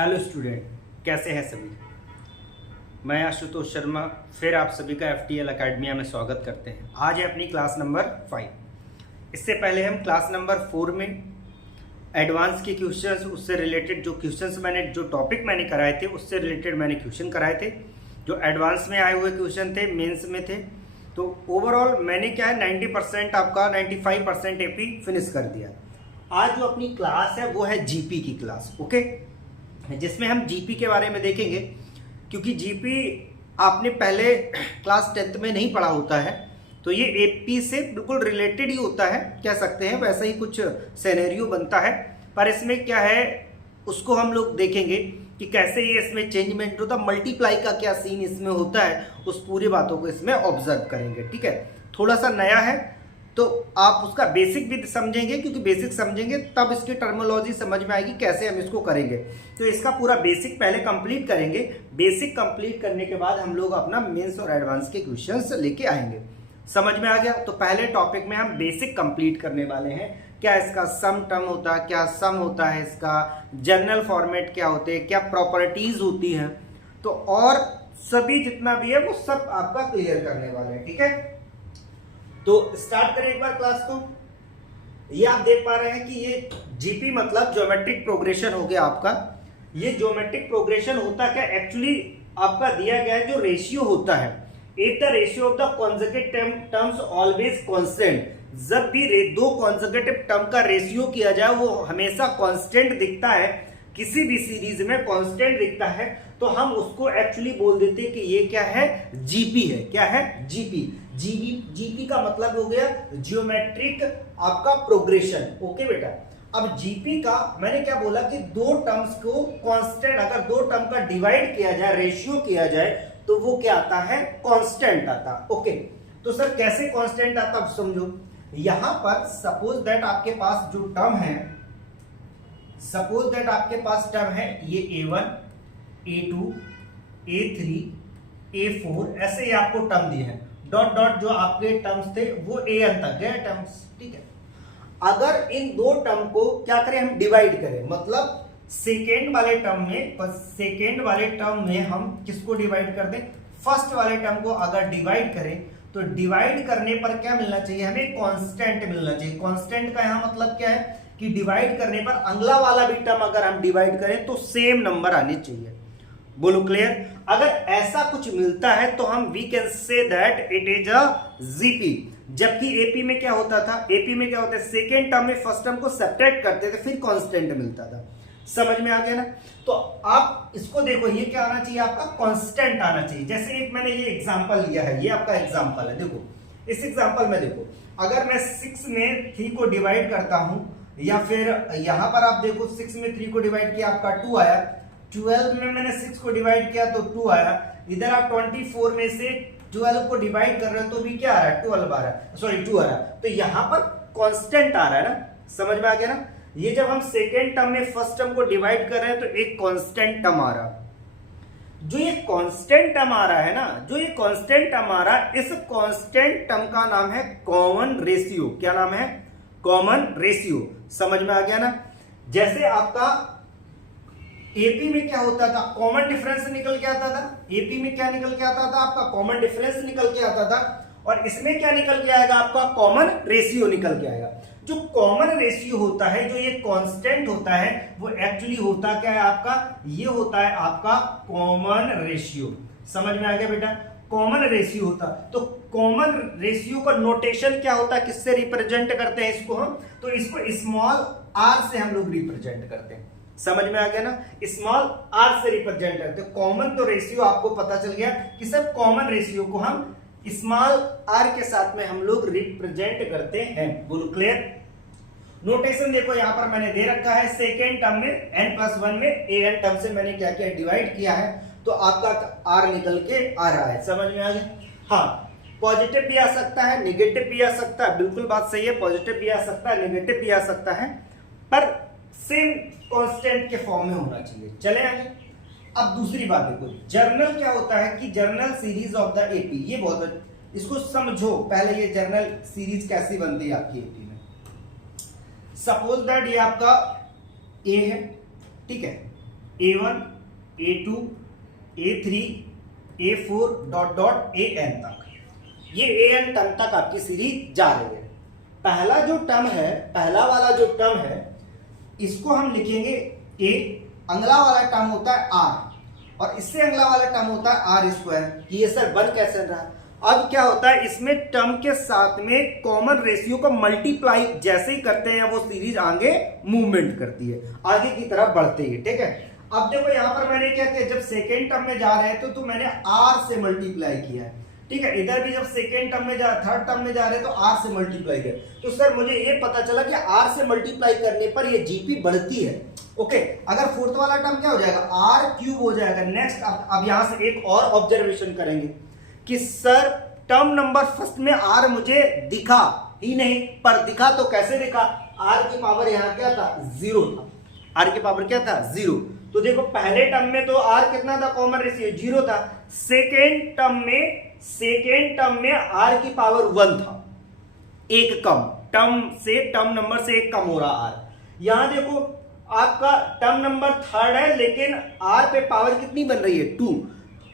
Hello student, कैसे हैं सभी। मैं आशुतोष शर्मा फिर आप सभी का FTL अकेडमिया में स्वागत करते हैं। आज है अपनी क्लास नंबर 5। इससे पहले हम क्लास नंबर 4 में एडवांस के क्वेश्चंस, उससे रिलेटेड जो क्वेश्चंस जो टॉपिक मैंने कराए थे उससे रिलेटेड मैंने क्वेश्चन कराए थे। जो एडवांस में आए हुए क्वेश्चन थे, मेंस में थे। तो ओवरऑल मैंने क्या है 90% आपका 95% AP फिनिश कर दिया। आज जो अपनी क्लास है वो है GP की क्लास, ओके, जिसमें हम जीपी के बारे में देखेंगे। क्योंकि जीपी आपने पहले क्लास 10th में नहीं पढ़ा होता है, तो ये एपी से बिल्कुल रिलेटेड ही होता है, कह सकते हैं। वैसा ही कुछ सिनेरियो बनता है, पर इसमें क्या है उसको हम लोग देखेंगे कि कैसे ये इसमें चेंजमेंट होता है, मल्टीप्लाई का क्या सीन इसमें होता है, उस पूरी बातों को इसमें ऑब्जर्व करेंगे। ठीक है, थोड़ा सा नया है तो आप उसका बेसिक भी समझेंगे, क्योंकि बेसिक समझेंगे तब इसकी टर्मिनोलॉजी समझ में आएगी कैसे हम इसको करेंगे। तो इसका पूरा बेसिक पहले कंप्लीट करेंगे। बेसिक कंप्लीट करने के बाद हम लोग अपना मेंस और एडवांस के क्वेश्चंस लेके आएंगे। समझ में आ गया? तो पहले टॉपिक में हम बेसिक कंप्लीट करने वाले हैं। क्या इसका सम टर्म होता है, क्या सम होता है, इसका जनरल फॉर्मेट क्या होते हैं, क्या प्रॉपर्टीज होती हैं, तो और सभी जितना भी है वो सब आपका क्लियर करने वाले हैं। ठीक है, तो स्टार्ट करें एक बार क्लास को। ये आप देख पा रहे हैं कि ये जीपी मतलब ज्योमेट्रिक प्रोग्रेशन हो गया आपका। ये ज्योमेट्रिक प्रोग्रेशन होता क्या, एक्चुअली आपका दिया गया है जो रेशियो होता है, if the ratio of the conjugative terms always constant. जब भी दो कॉन्जुगेटिव टर्म का रेशियो किया जाए वो हमेशा कांस्टेंट दिखता है, किसी भी सीरीज में कांस्टेंट दिखता है, तो हम उसको एक्चुअली बोल देते हैं कि ये क्या है, जीपी है। क्या है? जीपी। जीपी का मतलब हो गया जियोमेट्रिक आपका प्रोग्रेशन। ओके बेटा, अब जीपी का मैंने क्या बोला कि दो टर्म्स को कांस्टेंट, अगर दो टर्म का डिवाइड किया जाए, रेशियो किया जाए, तो वो क्या आता है, कांस्टेंट आता। ओके, तो सर कैसे कांस्टेंट आता अब समझो। यहां पर सपोज दैट आपके पास जो टर्म है, सपोज दैट आपके पास टर्म है ये A1, A2, A3, A4, ऐसे ही आपको टर्म दिए हैं। डॉट डॉट जो आपके टर्म्स थे वो AN तक गए टर्म्स। ठीक है, अगर इन दो टर्म को क्या करें, हम डिवाइड करें, मतलब सेकेंड वाले टर्म में हम किसको डिवाइड कर दें, फर्स्ट वाले टर्म को अगर डिवाइड करें तो डिवाइड करने पर क्या मिलना चाहिए, हमें कांस्टेंट मिलना चाहिए। कांस्टेंट का यहां मतलब क्या है कि डिवाइड करने पर अगला वाला भी टर्म अगर हम डिवाइड करें तो सेम नंबर आने चाहिए। बोलो क्लियर? अगर ऐसा कुछ मिलता है तो हम we can say that it is a GP. जबकि एपी में क्या होता था, एपी में क्या होता है, सेकेंड टर्म में फर्स्ट टर्म को सब्ट्रैक्ट करते थे, फिर कांस्टेंट मिलता था। समझ में आ गया ना? तो आप इसको देखो, ये क्या आना चाहिए आपका, कांस्टेंट आना चाहिए। जैसे एक मैंने ये एग्जांपल लिया है, ये आपका एग्जांपल है। देखो इस एग्जांपल में देखो, अगर मैं 6 में 3 को डिवाइड करता हूं, या फिर यहां पर आप देखो 6 में 3 को डिवाइड किया आपका 2 आया, 12 में मैंने 6 को डिवाइड किया तो 2 आया, इधर आप 24 में से 12 को डिवाइड कर रहे हो तो भी क्या आ रहा है, 12 आ रहा है, सॉरी 2 आ रहा है। तो यहां पर कांस्टेंट आ रहा है ना, समझ में आ गया ना। ये जब हम सेकेंड टर्म में फर्स्ट टर्म को डिवाइड कर रहे हैं तो एक कांस्टेंट टर्म आ रहा। जो ये कांस्टेंट टर्म आ रहा है ना, जो ये कांस्टेंट टर्म आ रहा है, इस कांस्टेंट टर्म का नाम है कॉमन रेशियो। क्या नाम है? Common ratio. समझ में आ गया ना। जैसे आपका एपी में क्या होता था, कॉमन डिफरेंस निकल के आता था। एपी में क्या निकल के आता था आपका, कॉमन डिफरेंस निकल के आता था। और इसमें क्या निकल के आएगा आपका, कॉमन रेशियो निकल के आएगा। जो कॉमन रेशियो होता है, जो ये कांस्टेंट होता है, वो एक्चुअली होता क्या है आपका, ये होता है आपका कॉमन रेशियो। समझ में आ गया बेटा? कॉमन रेशियो होता। तो कॉमन रेशियो का नोटेशन क्या होता है, किससे रिप्रेजेंट करते हैं इसको हम, तो इसको स्मॉल r से हम लोग रिप्रेजेंट करते हैं। समझ में आ गया ना, स्मॉल r से रिप्रेजेंट करते हैं। कॉमन तो रेशियो आपको पता चल गया कि सब कॉमन रेशियो को हम स्मॉल r के साथ में हम लोग रिप्रेजेंट करते हैं। बोलो क्लियर? नोटेशन देखो यहां पर मैंने दे रखा है, सेकेंड टर्म में n+1 में an टर्म से मैंने क्या किया, डिवाइड किया है, तो आपका r निकल के आ रहा है। समझ में आ गया? हाँ, पॉजिटिव भी आ सकता है, नेगेटिव भी आ सकता है, बिल्कुल बात सही है, पॉजिटिव भी आ सकता है, नेगेटिव भी आ सकता है, पर सेम कांस्टेंट के फॉर्म में होना चाहिए। चले आगे। अब दूसरी बात देखो, जर्नल क्या होता है कि journal series of the AP, ये बहुत, इसको समझो पहले, ये जर्नल सीरीज कैसी बनती है आपकी एपी में। सपोज दैट ये आपका ए है, ठीक है, A1 A2 A3 A4 dot dot AN तक, ये AN टर्म तक आपकी सीरीज जा रही है। पहला जो टर्म है, पहला वाला जो टर्म है, इसको हम लिखेंगे A, अगला वाला टर्म होता है R और इससे अगला वाला टर्म होता है R स्क्वायर। ये सर बन कैसे रहा है? अब क्या होता है, इसमें टर्म के साथ में कॉमन रेशियो को मल्टीप्लाई जैसे ही करते हैं वो सीरीज आगे मूवमेंट करती है, आगे की तरफ बढ़ती है। ठीक है, अब देखो यहां पर मैंने क्या किया, जब सेकेंड टर्म में जा रहे हैं तो मैंने R से मल्टीप्लाई किया है। ठीक है, इधर भी जब सेकेंड टर्म में थर्ड टर्म में जा रहे हैं तो R से मल्टीप्लाई किया। तो सर मुझे ये पता चला कि R से मल्टीप्लाई करने पर ये GP बढ़ती है। ओके, अगर फोर्थ वाला टर्म क्या हो जाएगा, R क्यूब हो जाएगा। नेक्स्ट अब यहां से एक और ऑब्जर्वेशन करेंगे कि सर टर्म नंबर फर्स्ट में R मुझे दिखा ही नहीं, पर दिखा तो कैसे दिखा, R की पावर यहां क्या था, 0 था। R की पावर क्या था, 0। तो देखो पहले टर्म में तो R कितना था, कॉमन रेशियो 0 था। सेकेंड टर्म में R की पावर 1 था, एक कम, टर्म नंबर से एक कम हो रहा R। यहां देखो आपका टर्म नंबर थर्ड है लेकिन R पे पावर कितनी बन रही है, 2,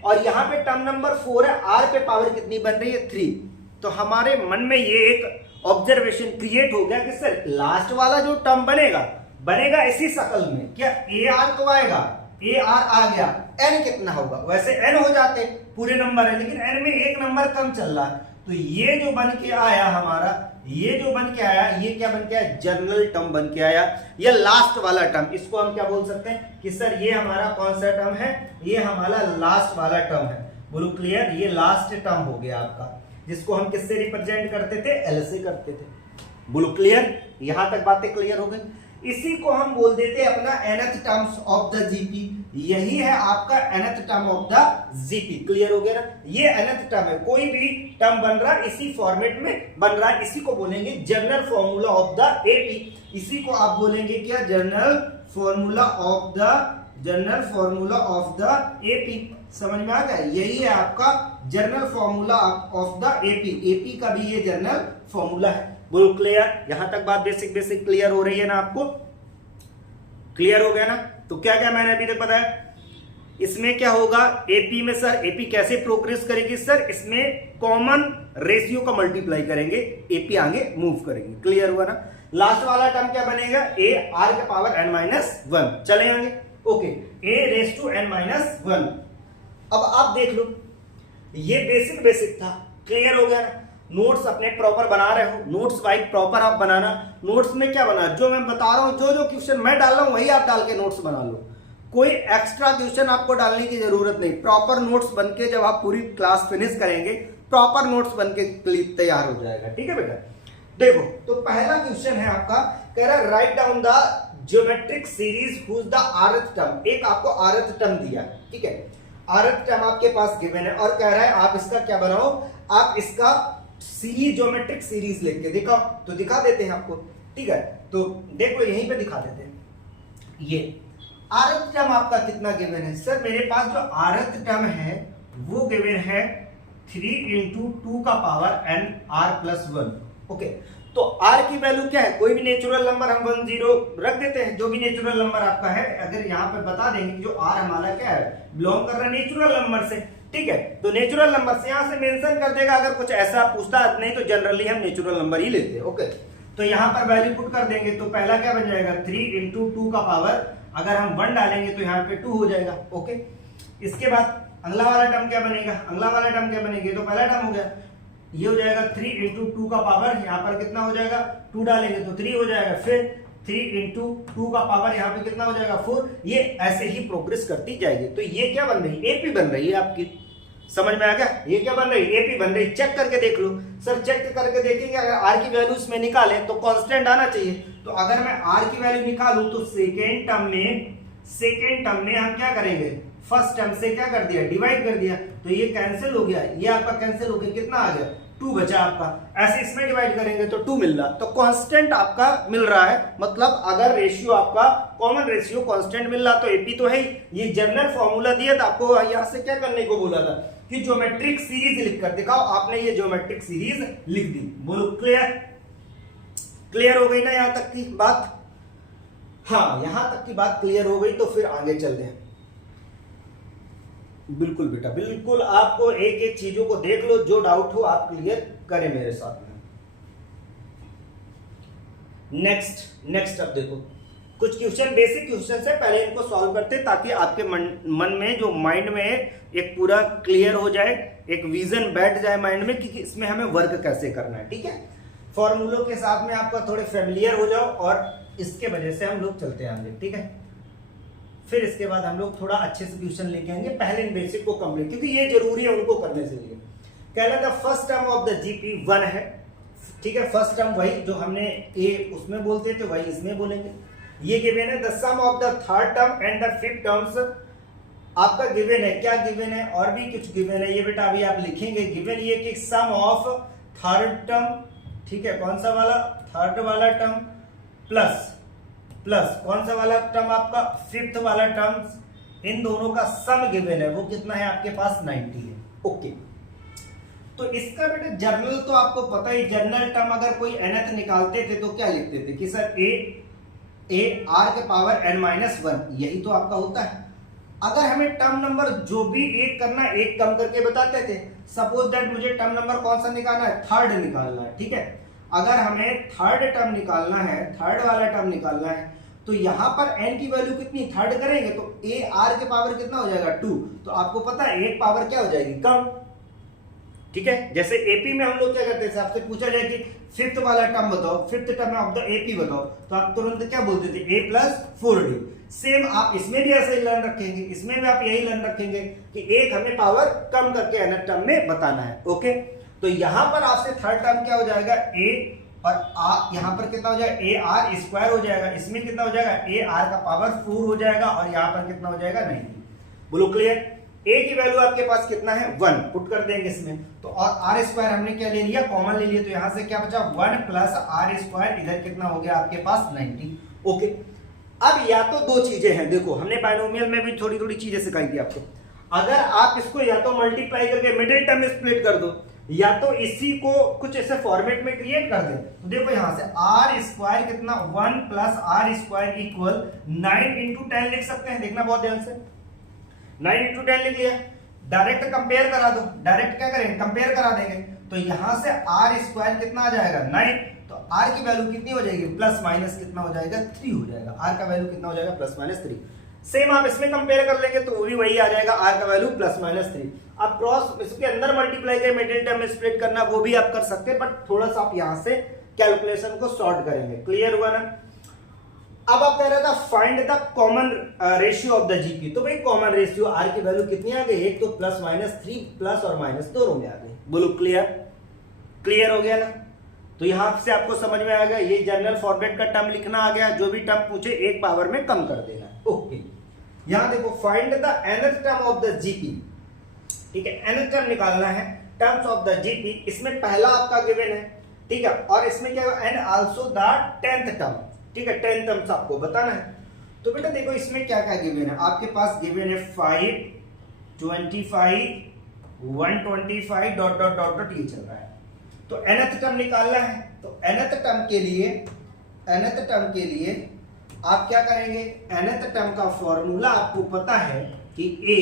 और यहां पे टर्म नंबर 4 है, R पे पावर कितनी बन रही है, 3। तो हमारे मन में ये एक ऑब्जर्वेशन क्रिएट हो गया कि सर लास्ट वाला जो टर्म बनेगा इसी शक्ल में, क्या AR तो आएगा, AR आ गया, N कितना होगा, वैसे N हो जाते पूरे नंबर है लेकिन N में एक नंबर कम चल रहा है। तो ये जो बन के आया हमारा, ये जो बन के आया, ये क्या बन के आया, जनरल टर्म बन के आया, ये लास्ट वाला टर्म। इसको हम क्या बोल सकते हैं कि सर ये हमारा कौन सा टर्म है, ये हमारा लास्ट वाला टर्म है। बोलो क्लियर, ये लास्ट टर्म हो गया आपका, जिसको हम किससे रिप्रेजेंट करते थे, L से करते थे। बोलो क्लियर, यहां तक बातें क्लियर हो गई। इसी को हम बोल देते हैं अपना nth terms of the GP। यही है आपका nth term of the GP। Clear हो गया ना, ये nth टर्म है, कोई भी टर्म बन रहा है इसी फॉर्मेट में बन रहा है, इसी को बोलेंगे general formula of the AP। इसी को आप बोलेंगे क्या, general formula of the AP। समझ में आ गया, यही है आपका general formula of the AP का भी ये जनरल फॉर्मूला है। बोलो क्लियर, यहां तक बात बेसिक क्लियर हो रही है ना, आपको क्लियर हो गया ना। तो क्या क्या मैंने अभी तक बताया, इसमें क्या होगा, AP में सर AP कैसे प्रोग्रेस करेगी, सर इसमें कॉमन रेशियो का मल्टीप्लाई करेंगे, AP आगे मूव करेंगे। क्लियर हुआ ना। लास्ट वाला टर्म क्या बनेगा, AR के पावर n-1। चले आगे, ओके, A⁻n-1। अब आप देख लो, ये बेसिक था, क्लियर हो गया ना। नोट्स अपने प्रॉपर बना रहे हो, नोट्स वाइज प्रॉपर आप बनाना। नोट्स में क्या बना, जो मैं बता रहा हूं, जो क्वेश्चन मैं डाल रहा हूं वही आप डाल के नोट्स बना लो। कोई एक्स्ट्रा क्वेश्चन आपको डालने की जरूरत नहीं। प्रॉपर नोट्स बनके जब आप पूरी क्लास फिनिश करेंगे, प्रॉपर नोट्स बनके तैयार हो जाएगा। ठीक है बेटा, देखो तो पहला क्वेश्चन है आपका, कह रहा है right down the geometric series whose the rth term. एक आपको rth टर्म दिया, ठीक है, rth टर्म आपके पास गिवन है और कह रहा है आप इसका क्या बनाओ, आप इसका सीरीज, ज्योमेट्रिक सीरीज लिख के दिखाओ। तो दिखा देते हैं आपको, ठीक है। तो देखो यहीं पे दिखा देते हैं। ये rth टर्म आपका कितना गिवन है, सर मेरे पास जो rth टर्म है वो गिवन है 3 × 2 का पावर n r+1। ओके, तो r की वैल्यू क्या है, कोई भी नेचुरल नंबर हम 1 0 रख देते हैं, जो भी नेचुरल नंबर आपका है। अगर यहाँ पे बता देंगे जो r हमारा क्या है, बिलोंग कर रहा है नेचुरल नंबर से, ठीक है। तो नेचुरल नंबर से यहां से मेंशन कर देगा, अगर कुछ ऐसा पूछता नहीं तो जनरली हम नेचुरल नंबर ही लेते हैं। ओके, तो यहां पर वैल्यू पुट कर देंगे, तो पहला क्या बन जाएगा, 3 × 2 का पावर, अगर हम 1 डालेंगे तो यहाँ पे 2 हो जाएगा। ओके, इसके बाद अगला वाला टर्म क्या बनेगा, तो पहला टर्म हो गया, ये हो जाएगा 3 × 2 का पावर, यहाँ पर कितना हो जाएगा, 2 डालेंगे तो 3 हो जाएगा, फिर 3 × 2 का पावर यहाँ पे कितना हो जाएगा, 4। ये ऐसे ही प्रोग्रेस करती जाएगी। तो ये क्या बन रही है, AP बन रही है आपकी। समझ में आ गया, ये क्या बन रही है, AP बन रही है। चेक करके देख लो, सर चेक करके देखेंगे, अगर R की वैल्यू इसमें निकालें तो कांस्टेंट आना चाहिए। तो अगर मैं R की वैल्यू निकालूं तो सेकेंड टर्म में हम क्या करेंगे, फर्स्ट टर्म से क्या कर दिया, डिवाइड कर दिया, तो ये कैंसिल हो गया, ये आपका कैंसिल हो गया, कितना आ गया, 2 बचा आपका। ऐसे इसमें डिवाइड करेंगे तो 2 मिल रहा, तो कांस्टेंट आपका मिल रहा है। मतलब अगर रेशियो आपका कॉमन रेशियो कांस्टेंट मिल रहा तो AP तो है ही। ये जनरल फॉर्मूला दिया था आपको, यहां से क्या करने को बोला था कि ज्योमेट्रिक सीरीज लिख कर दिखाओ, आपने ये ज्योमेट्रिक सीरीज लिख दी। बोलो क्लियर हो गई ना, यहां तक की बात। हाँ, यहां तक की बात क्लियर हो गई तो फिर आगे चलते हैं। बिल्कुल बेटा, बिल्कुल आपको एक एक चीजों को देख लो, जो डाउट हो आप क्लियर करें मेरे साथ में। नेक्स्ट अब देखो कुछ क्वेश्चन, बेसिक क्वेश्चन है, पहले इनको सॉल्व करते हैं ताकि आपके मन में, जो माइंड में एक पूरा क्लियर हो जाए, एक विजन बैठ जाए माइंड में कि इसमें हमें वर्क कैसे करना है। ठीक है, फॉर्मूलों के साथ में आपका थोड़े फेमिलियर हो जाओ और इसके वजह से हम लोग चलते हैं आगे। ठीक है, फिर इसके बाद हम लोग थोड़ा अच्छे से क्वेश्चन लेके आएंगे, पहले इन बेसिक को कंप्लीट, क्योंकि ये जरूरी है उनको करने से लिए। कहना था first term of the GP 1 है। ठीक है, फर्स्ट टर्म वही जो हमने ए उसमें बोलते थे वही इसमें बोलेंगे। ये गिवन है the sum of the third term and the fifth terms, आपका गिवन है, क्या गिवन है, और भी कुछ गिवन है, ये बेटा अभी आप लिखेंगे। गिवन ये कि सम ऑफ थर्ड टर्म, ठीक है, कौन सा वाला, थर्ड वाला टर्म, प्लस कौन सा वाला टर्म आपका, फिफ्थ वाला टर्म, इन दोनों का सम गिवन है, वो कितना है आपके पास, 90 है। ओके, तो इसका बेटा जर्नल तो आपको पता ही, जर्नल टर्म अगर कोई nth निकालते थे तो क्या लिखते थे कि सर a r के पावर n-1, यही तो आपका होता है। अगर हमें टर्म नंबर जो भी एक करना, एक कम करके बताते थे। सपोज दैट मुझे टर्म नंबर कौन सा निकालना है, थर्ड निकालना है। ठीक है, अगर हमें थर्ड टर्म निकालना है, थर्ड वाला टर्म निकालना है, तो यहां पर n की वैल्यू कितनी, थर्ड करेंगे तो a r के पावर कितना हो जाएगा, 2। तो आपको पता है एक पावर क्या हो जाएगी, कम। ठीक है, जैसे एपी में हम लोग क्या करते हैं, आपसे पूछा जाए कि फिफ्थ वाला टर्म बताओ, fifth term of the AP बताओ, तो आप तुरंत क्या बोलते थे, a + 4d। सेम आप इसमें भी ऐसे ही लर्न रखेंगे, इसमें भी आप यही लर्न रखेंगे कि एक हमें पावर कम करके nth टर्म में बताना है। ओके, तो यहां पर आपसे थर्ड टर्म क्या हो जाएगा, a, और यहां पर कितना हो जाएगा, a r स्क्वायर हो जाएगा, इसमें कितना हो जाएगा, a r का पावर 4 हो जाएगा, और यहां पर कितना हो जाएगा, 90। बोलो क्लियर। a की वैल्यू आपके पास कितना है, 1, पुट कर देंगे इसमें, तो और r स्क्वायर हमने क्या ले लिया, कॉमन ले लिया, तो यहां से क्या बचा, 1 + r स्क्वायर, इधर कितना हो गया आपके पास, 90। ओके, अब या तो दो चीजें हैं, देखो हमने बाइनोमियल में भी थोड़ी थोड़ी चीजें सिखाई थी आपको। अगर आप इसको या तो मल्टीप्लाई करके मिडिल टर्म में स्प्लिट कर दो, या तो इसी को कुछ ऐसे फॉर्मेट में क्रिएट कर दे, तो देखो यहां से r स्क्वायर कितना, 1 + r स्क्वायर इक्वल 9 × 10 लिख सकते हैं, देखना बहुत ध्यान से। 9 × 10 लिख लिया, डायरेक्ट कंपेयर करा दो, डायरेक्ट क्या करेंगे, कंपेयर करा देंगे, तो यहां से r स्क्वायर कितना आ जाएगा, 9, तो r की वैल्यू कितनी हो जाएगी, प्लस माइनस कितना हो जाएगा, 3 हो जाएगा, r का वैल्यू कितना हो जाएगा, +-3। सेम आप इसमें कंपेयर कर लेंगे तो वो भी वही आ जाएगा, r का वैल्यू +-3। अब क्रॉस इसके अंदर मल्टीप्लाई करके मिडिल टर्म में स्प्लिट करना, वो भी आप कर सकते हैं, बट थोड़ा सा आप यहां से कैलकुलेशन को सॉर्ट करेंगे। क्लियर हुआ ना। अब आप कह रहा था find the common ratio of the GP, तो भाई कॉमन रेशियो r की वैल्यू कितनी आ गई, एक तो +-3, प्लस और माइनस दोनों में आ गई। बोलो क्लियर हो गया ना। तो यहां से आपको समझ में आ गया, ये जनरल फॉर्मेट का टर्म लिखना आ गया, जो भी टर्म पूछे एक पावर में कम कर देना। ओके, यहां देखो find the nth term of the GP. ठीक है, nth टर्म निकालना है, टर्म्स ऑफ द जीपी, इसमें पहला आपका गिवन है। ठीक है, और इसमें क्या है, and also the 10th term. ठीक है, 10 टर्म्स आपको बताना है। तो बेटा देखो इसमें क्या क्या गिवन है, आपके पास गिवन है 5, 25, 125 ... ये चल रहा है। तो nth टर्म निकालना है, तो nth टर्म के लिए आप क्या करेंगे, nth टर्म का फॉर्मूला आपको पता है कि a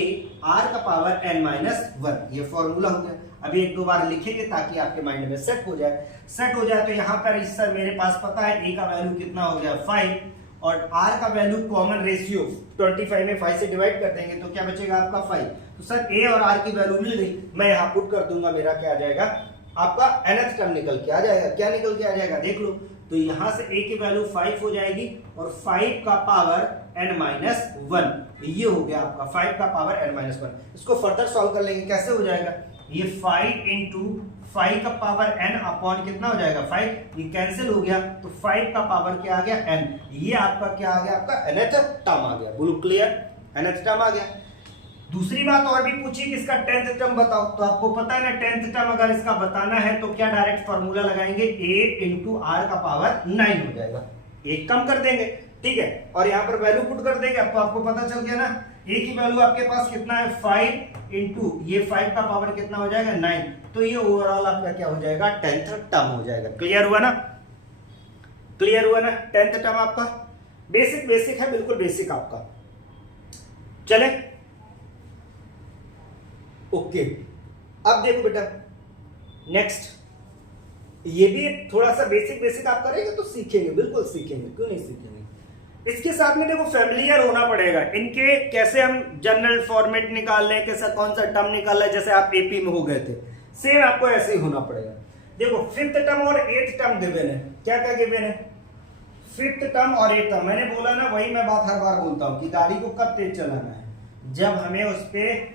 r का पावर n-1, ये फॉर्मूला हो गया। अभी एक दो बार लिखेंगे ताकि आपके माइंड में सेट हो जाए। तो यहाँ पर इस सर मेरे पास पता है a का वैल्यू कितना हो गया, 5, और r का वैल्यू कॉमन रेशियो 25 में 5 से डिवाइड कर देंगे तो क्या बचेगा आपका 5। तो सर a और r की वैल्यू मिल गई, मैं यहाँ पुट कर दूंगा, मेरा क्या आ जाएगा, आपका nth टर्म निकल के आ जाएगा। क्या निकल के आ जाएगा देख लो, तो यहां से a की वैल्यू 5 हो जाएगी, और 5 का पावर n-1, ये हो गया आपका 5 का पावर n-1। इसको फर्दर सॉल्व कर लेंगे, कैसे हो जाएगा, ये 5 × 5 का पावर n अपॉन कितना हो जाएगा 5, ये कैंसिल हो गया, तो 5 का पावर क्या आ गया n, ये आपका क्या आ गया, आपका nth टर्म आ गया। बोलो क्लियर, nth टर्म आ गया। दूसरी बात और भी पूछी कि इसका 10th टर्म बताओ, तो आपको पता है ना 10th टर्म अगर इसका बताना है तो क्या डायरेक्ट फॉर्मूला लगाएंगे, a × r का पावर 9 हो जाएगा, एक कम कर देंगे। ठीक है, और यहाँ पर वैल्यू पुट कर देंगे, अब तो आपको पता चल गया ना, a की वैल्यू आपके पास कितना है 5 × ये 5 का पावर कितना हो जाएगा 9, तो ये ओवरऑल आपका क्या हो जाएगा 10th टर्म हो जाएगा। क्लियर हुआ ना 10th टर्म आपका। बेसिक बेसिक है, बिल्कुल बेसिक आपका। चले ओके, अब देखो बेटा नेक्स्ट, ये भी थोड़ा सा बेसिक बेसिक आप करेंगे तो सीखेंगे, बिल्कुल सीखेंगे, क्यों नहीं सीखेंगे। इसके साथ में देखो फेमिलियर होना पड़ेगा इनके, कैसे हम जनरल फॉर्मेट निकाल रहे हैं, कैसा कौन सा टर्म निकाल रहे हैं, जैसे आप एपी में हो गए थे, सेम आपको ऐसे ही होना पड़ेगा। देखो फिफ्थ टर्म और एथ टर्म गिवन है, क्या क्या गिवन है, फिफ्थ टर्म और एथ टर्म। मैंने बोला ना, वही मैं बात हर बार बोलता हूं कि गाड़ी को कब तेज चलाना है, जब हमें उस पर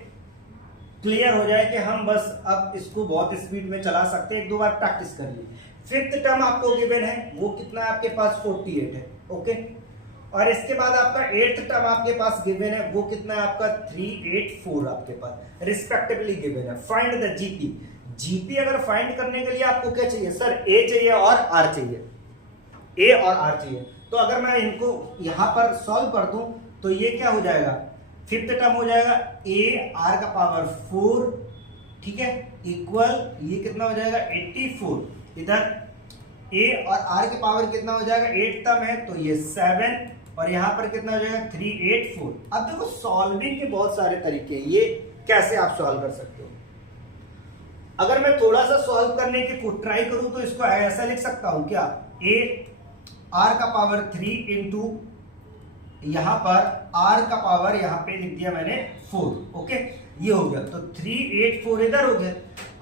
क्लियर हो जाए कि हम बस अब इसको बहुत स्पीड में चला सकते हैं, एक दो बार प्रैक्टिस कर ली। फिफ्थ टर्म आपको गिवन है, वो कितना है आपके पास 48 है, ओके। और इसके बाद आपका एट्थ टर्म आपके पास गिवन है, वो कितना है आपका 384 आपके पास रिस्पेक्टिवली गिवन है। फाइंड द जीपी, जीपी अगर फाइंड करने के लिए आपको क्या चाहिए सर, ए चाहिए और आर चाहिए, ए और आर चाहिए। तो अगर मैं इनको यहां पर सॉल्व कर दूं तो ये क्या हो जाएगा, फिफ्थ टर्म हो जाएगा ए आर का पावर 4, ठीक है, इक्वल ये कितना हो जाएगा 84, इधर ए और आर के पावर कितना हो जाएगा 8 टर्म है तो ये 7, और यहां पर कितना हो जाएगा 384। अब देखो सॉल्विंग के बहुत सारे तरीके हैं, ये कैसे आप सॉल्व कर सकते हो। अगर मैं थोड़ा सा सॉल्व करने की ट्राई करूं तो इसको ऐसा लिख सकता हूं क्या, ए आर का पावर 3 इंटू यहां पर r का पावर यहां पे लिख दिया मैंने 4, ओके, ये हो गया। तो 384 इधर हो गया।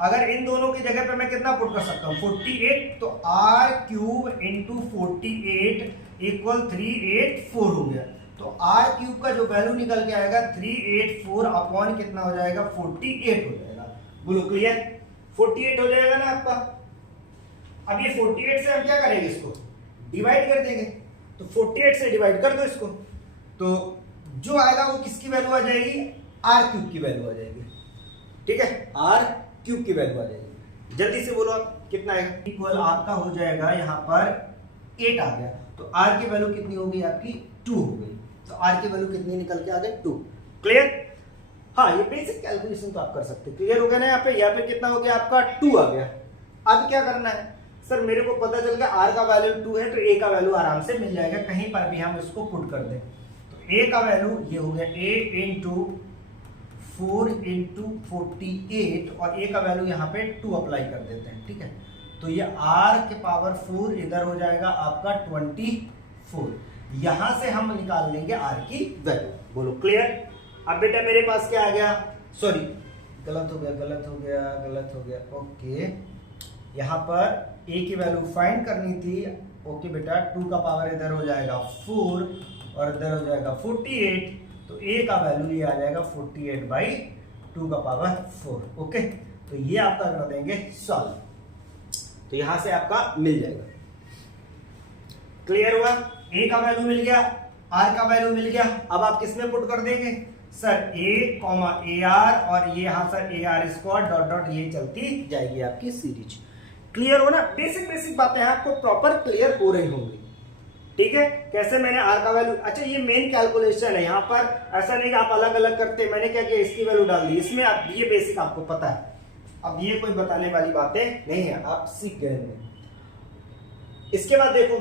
अगर इन दोनों की जगह पे मैं कितना पुट कर सकता हूं 48, तो r क्यूब इंटू 48 इक्वल 384 हो गया। तो r क्यूब का जो वैल्यू निकल के आएगा 384 अपॉन कितना हो जाएगा 48 हो जाएगा। बोलो क्लियर, 48 हो जाएगा ना आपका। अब ये 48 से हम क्या करेंगे, इसको डिवाइड कर देंगे, तो 48 से डिवाइड कर दो इसको, तो जो आएगा वो किसकी वैल्यू आ जाएगी, आर क्यूब की वैल्यू आ जाएगी, ठीक है, आर क्यूब की वैल्यू आ जाएगी। जल्दी से बोलो आप कितना आएगा, इक्वल आपका हो जाएगा यहाँ पर 8 आ गया, तो आर की वैल्यू कितनी हो गई आपकी 2 हो गई। तो आर की वैल्यू कितनी निकल के आ गई 2। क्लियर, हाँ ये बेसिक कैलकुलेशन तो आप कर सकते हैं। क्लियर हो गया ना, यहाँ पे कितना हो गया आपका 2 आ गया। अब क्या करना है सर, मेरे को पता चल गया आर का वैल्यू 2 है तो ए का वैल्यू आराम से मिल जाएगा, कहीं पर भी हम इसको पुट कर दें। तो ए का वैल्यू ये हो गया ए इंटू 4 इंटू 48, और ए का वैल्यू यहाँ पे 2 अप्लाई कर देते हैं, ठीक है। तो ये आर के पावर 4 इधर हो जाएगा आपका 24, यहां से हम निकाल लेंगे आर की वैल्यू। बोलो क्लियर। अब बेटा मेरे पास क्या आ गया, सॉरी गलत हो गया, ओके, यहाँ पर ए की वैल्यू फाइंड करनी थी, ओके बेटा, 2 का पावर इधर हो जाएगा 4 और इधर हो जाएगा 48, तो ए का वैल्यू ये आ जाएगा 48/2 का पावर 4, ओके। तो ये आपका कर देंगे सॉल्व, तो यहां से आपका मिल जाएगा। क्लियर हुआ, ए का वैल्यू मिल गया, आर का वैल्यू मिल गया। अब आप किसमें पुट कर देंगे sir, A comma A R, और ये यहां सर ए आर स्क्वायर डॉट डॉट ये चलती जाएगी आपकी सीरीज। क्लियर हो ना, बेसिक बेसिक बातें हैं आपको प्रॉपर क्लियर हो रही होंगी, ठीक है। कैसे मैंने आर का वैल्यू, अच्छा ये मेन कैलकुलेशन है, यहाँ पर ऐसा नहीं कि आप अलग अलग करते हैं, मैंने क्या किया इसकी वैल्यू डाल दी इसमें। आप ये बेसिक आपको पता है, अब ये कोई बताने वाली बातें नहीं है, आप सीख गए हैं। इसके बाद देखो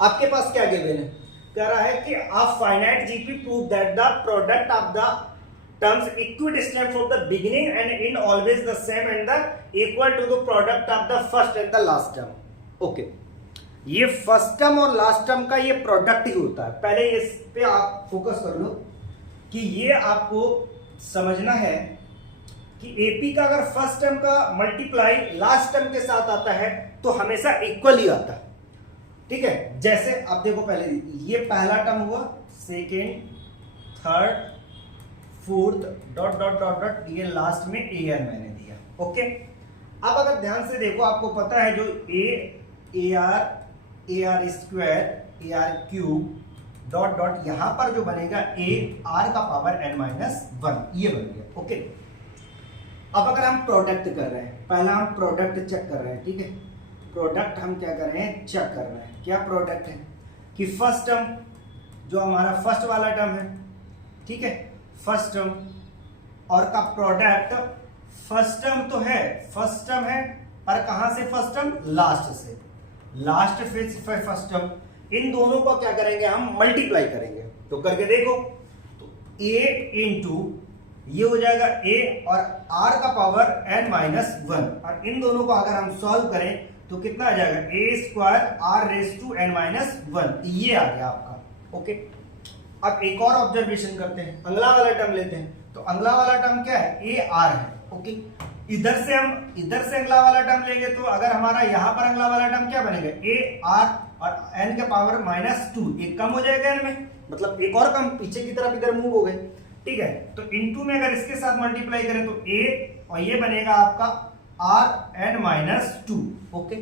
आपके पास क्या गिवन है, कह रहा है कि आप finite GP prove that the product of the terms equidistant from the beginning and in always the same and the equal to the product of the first and the last term, okay। ये first term और last term का ये product ही होता है। पहले इस पे आप फोकस कर लो कि ये आपको समझना है कि एपी का अगर फर्स्ट टर्म का मल्टीप्लाई लास्ट टर्म के साथ आता है तो हमेशा इक्वल ही आता है, ठीक है। जैसे आप देखो पहले ये पहला टर्म हुआ, second, third, fourth, dot dot dot dot, ये लास्ट में ए आर मैंने दिया, ओके। अब अगर ध्यान से देखो आपको पता है जो ए R square, A R cube dot dot, यहां पर जो बनेगा ए आर का पावर n-1, ये बन गया, ओके। अब अगर हम प्रोडक्ट कर रहे हैं, पहला हम प्रोडक्ट चेक कर रहे हैं, ठीक है। प्रोडक्ट हम क्या कर रहे हैं, चेक कर रहे हैं। क्या प्रोडक्ट है कि फर्स्ट टर्म जो हमारा फर्स्ट वाला टर्म है, ठीक है, फर्स्ट टर्म और का प्रोडक्ट, फर्स्ट टर्म तो है, फर्स्ट टर्म है, पर कहां से फर्स्ट टर्म, लास्ट से, लास्ट फिर फर्स्ट टर्म इन दोनों को क्या करेंगे, हम मल्टीप्लाई करेंगे। तो करके देखो, तो a इंटू ये हो जाएगा a और r का पावर n माइनस 1, और इन दोनों को अगर हम सॉल्व करें तो कितना आ जाएगा, a square r raise to n minus 1, ये आ गया आपका। ओके, अब एक और ऑब्जर्वेशन करते हैं, अगला वाला टर्म लेते हैं। तो अगला वाला टर्म क्या है, a r है। ओके, इधर से अगला वाला टर्म लेंगे तो अगर हमारा यहां पर अगला वाला टर्म क्या बनेगा, a r और n के पावर माइनस 2, एक कम हो जाएगा n में, मतलब एक और कम पीछे की तरफ इधर मूव हो गए। ठीक है, तो इनटू में अगर इसके साथ मल्टीप्लाई करें तो a और ये बनेगा आपका r n माइनस 2। ओके,